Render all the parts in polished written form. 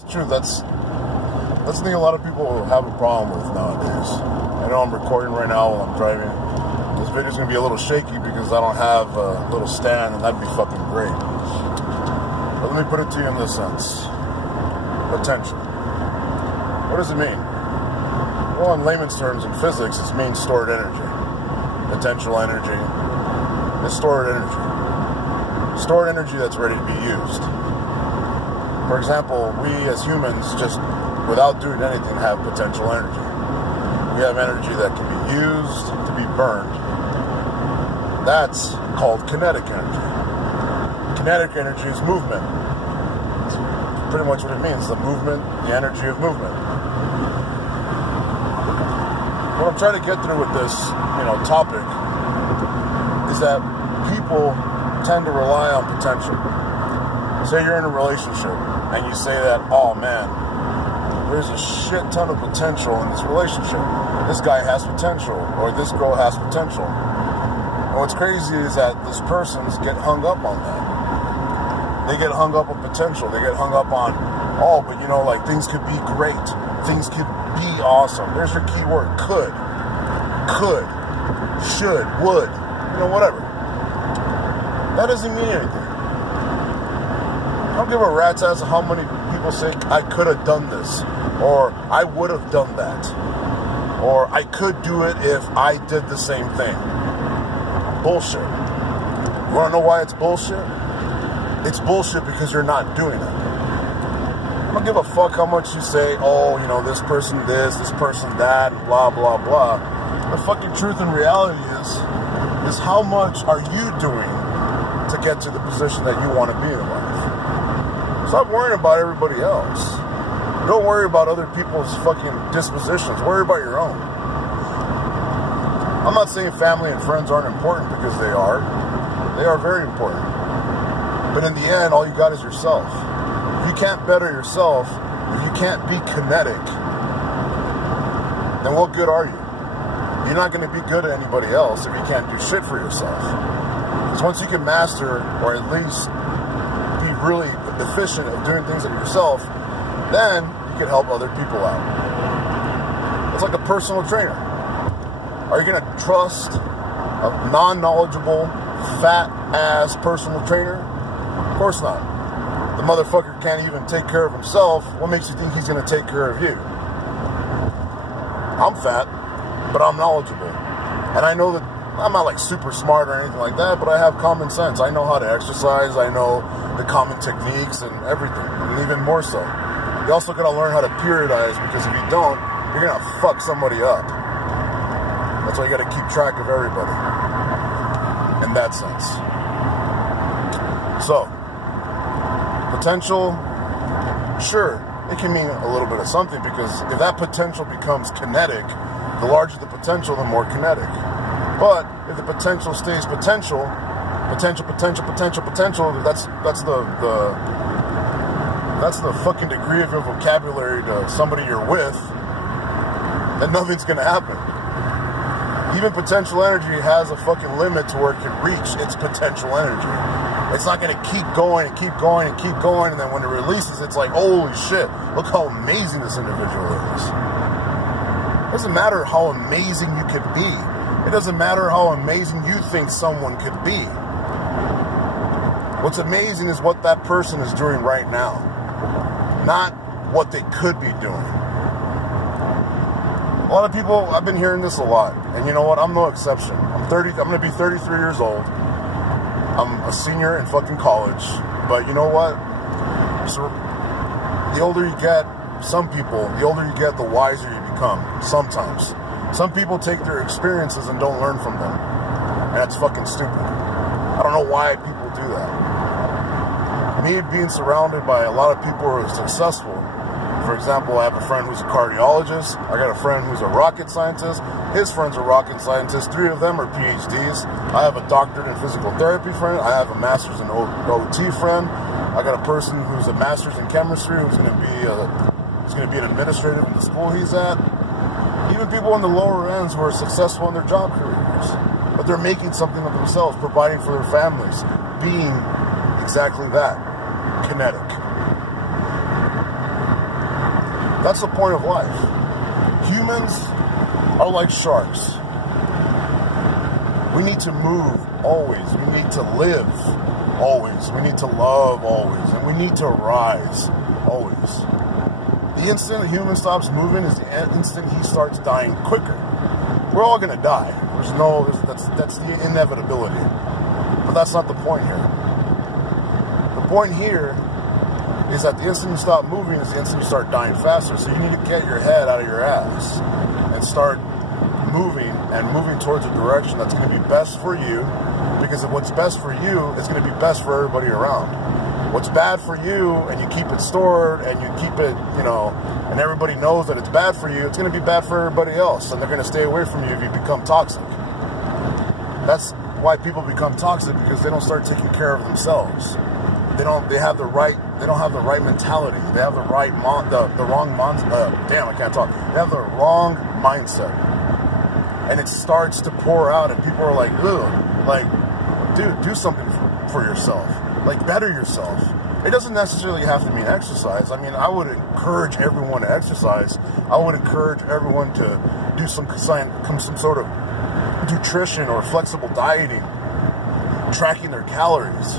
It's true. That's the thing a lot of people have a problem with nowadays. I know I'm recording right now while I'm driving. This video's gonna be a little shaky because I don't have a little stand, and that'd be fucking great. But let me put it to you in this sense. Potential. What does it mean? Well, in layman's terms, in physics, it means stored energy. Potential energy is stored energy. Stored energy that's ready to be used. For example, we as humans, just without doing anything, have potential energy. We have energy that can be used to be burned. That's called kinetic energy. Kinetic energy is movement. It's pretty much what it means, the movement, the energy of movement. What I'm trying to get through with this, topic is that people tend to rely on potential. Say you're in a relationship and you say that, oh man, there's a shit ton of potential in this relationship. This guy has potential, or this girl has potential. And what's crazy is that these persons get hung up on that. They get hung up on potential. They get hung up on, oh, but things could be great. Things could be awesome. There's your key word, could, should, would, whatever. That doesn't mean anything. I don't give a rat's ass how many people say, I could have done this, or I would have done that, or I could do it if I did the same thing. Bullshit. You want to know why it's bullshit? It's bullshit because you're not doing it. I don't give a fuck how much you say, oh, this person this person that, and blah, blah, blah. The fucking truth and reality is how much are you doing to get to the position that you want to be in life? Stop worrying about everybody else. Don't worry about other people's fucking dispositions. Worry about your own. I'm not saying family and friends aren't important, because they are. They are very important. But in the end, all you got is yourself. If you can't better yourself, if you can't be kinetic, then what good are you? You're not going to be good at anybody else if you can't do shit for yourself. Because once you can master, or at least be really efficient at doing things at yourself, then you can help other people out. It's like a personal trainer. Are you going to trust a non-knowledgeable, fat-ass personal trainer? Of course not. The motherfucker can't even take care of himself. What makes you think he's going to take care of you? I'm fat, but I'm knowledgeable. And I know that I'm not like super smart or anything like that, but I have common sense. I know how to exercise. I know the common techniques and everything, and even more so. You also got to learn how to periodize, because if you don't, you're going to fuck somebody up. That's why you got to keep track of everybody in that sense. So, potential, sure, it can mean a little bit of something, because if that potential becomes kinetic, the larger the potential, the more kinetic. But if the potential stays potential, potential, that's the fucking degree of your vocabulary to somebody you're with, then nothing's gonna happen. Even potential energy has a fucking limit to where it can reach its potential energy. It's not going to keep going and keep going and keep going, and then when it releases, it's like, holy shit, look how amazing this individual is. It doesn't matter how amazing you could be. It doesn't matter how amazing you think someone could be. What's amazing is what that person is doing right now, not what they could be doing. A lot of people, I've been hearing this a lot, and you know what, I'm no exception. I'm going to be 33 years old. I'm a senior in fucking college, but you know what? So, the older you get, the older you get, the wiser you become, sometimes. Some people take their experiences and don't learn from them, and that's fucking stupid. I don't know why people do that. Me being surrounded by a lot of people who are successful, for example, I have a friend who's a cardiologist. I got a friend who's a rocket scientist. His friends are rocket scientists. 3 of them are PhDs. I have a doctorate in physical therapy friend. I have a master's in OT friend. I got a person who's a master's in chemistry who's going to be an administrative in the school he's at. Even people on the lower ends who are successful in their job careers, but they're making something of themselves, providing for their families, being exactly that, kinetic. That's the point of life. Humans are like sharks. We need to move always. We need to live always. We need to love always. And we need to rise always. The instant a human stops moving is the instant he starts dying quicker. We're all going to die. That's the inevitability. But that's not the point here. The point here is that the instant you stop moving is the instant you start dying faster. So you need to get your head out of your ass and start moving towards a direction that's going to be best for you, because if what's best for you is going to be best for everybody around. What's bad for you, and you keep it stored, and you keep it, and everybody knows that it's bad for you, it's going to be bad for everybody else, and they're going to stay away from you if you become toxic. That's why people become toxic, because they don't start taking care of themselves. They don't have the right mentality. They have the wrong mindset. And it starts to pour out, and people are like, ugh, like, dude, do something for yourself. Like, better yourself. It doesn't necessarily have to mean exercise. I mean, I would encourage everyone to exercise. I would encourage everyone to do some sort of nutrition or flexible dieting, tracking their calories,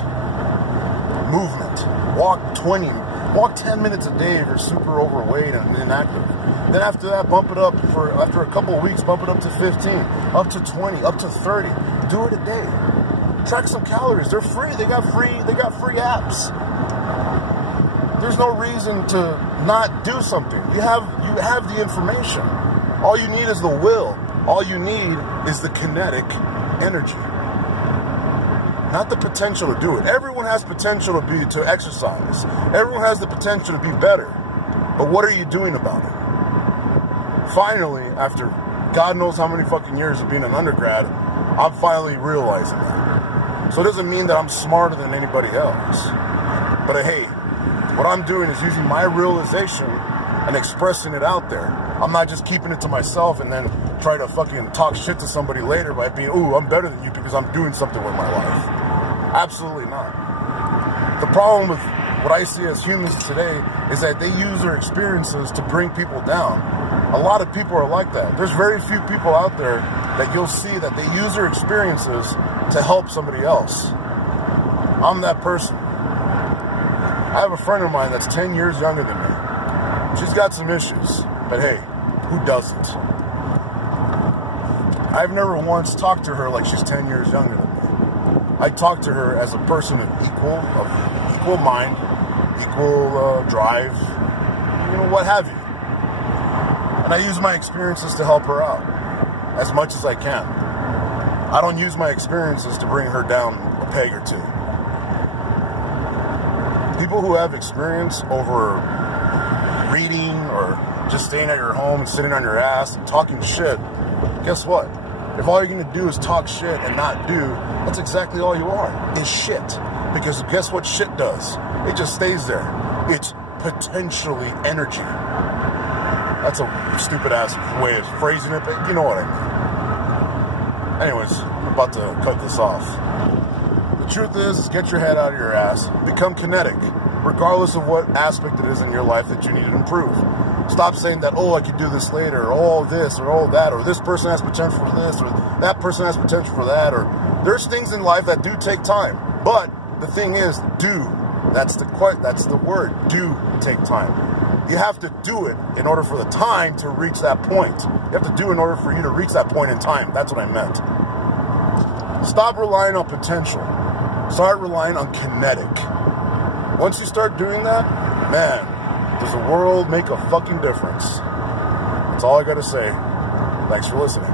movement. Walk 10 minutes a day if you're super overweight and inactive. Then after that, bump it up after a couple of weeks, bump it up to 15, up to 20, up to 30. Do it a day. Track some calories. They're free. They got free apps. There's no reason to not do something. You have the information. All you need is the will. All you need is the kinetic energy. Not the potential to do it. Everyone has potential to exercise. Everyone has the potential to be better. But what are you doing about it? Finally, after God knows how many fucking years of being an undergrad, I'm finally realizing that. So it doesn't mean that I'm smarter than anybody else. But hey, what I'm doing is using my realization and expressing it out there. I'm not just keeping it to myself and then try to fucking talk shit to somebody later by being, ooh, I'm better than you because I'm doing something with my life. Absolutely not. The problem with what I see as humans today is that they use their experiences to bring people down. A lot of people are like that. There's very few people out there that you'll see that they use their experiences to help somebody else. I'm that person. I have a friend of mine that's 10 years younger than me. She's got some issues, but hey, who doesn't? I've never once talked to her like she's 10 years younger than me. I talk to her as a person of equal mind, equal drive, what have you. And I use my experiences to help her out as much as I can. I don't use my experiences to bring her down a peg or two. People who have experience over reading or just staying at your home and sitting on your ass and talking shit, guess what? If all you're going to do is talk shit and not do, that's exactly all you are, is shit. Because guess what shit does? It just stays there. It's potentially energy. That's a stupid-ass way of phrasing it, but you know what I mean. Anyways, I'm about to cut this off. The truth is get your head out of your ass. Become kinetic, regardless of what aspect it is in your life that you need to improve. Stop saying that, oh, I could do this later, or oh, this, or oh, that, or this person has potential for this, or that person has potential for that, or there's things in life that do take time. But the thing is, do. That's the word. Do take time. You have to do it in order for the time to reach that point. You have to do in order for you to reach that point in time. That's what I meant. Stop relying on potential. Start relying on kinetic. Once you start doing that, man, does the world make a fucking difference. That's all I gotta say. Thanks for listening.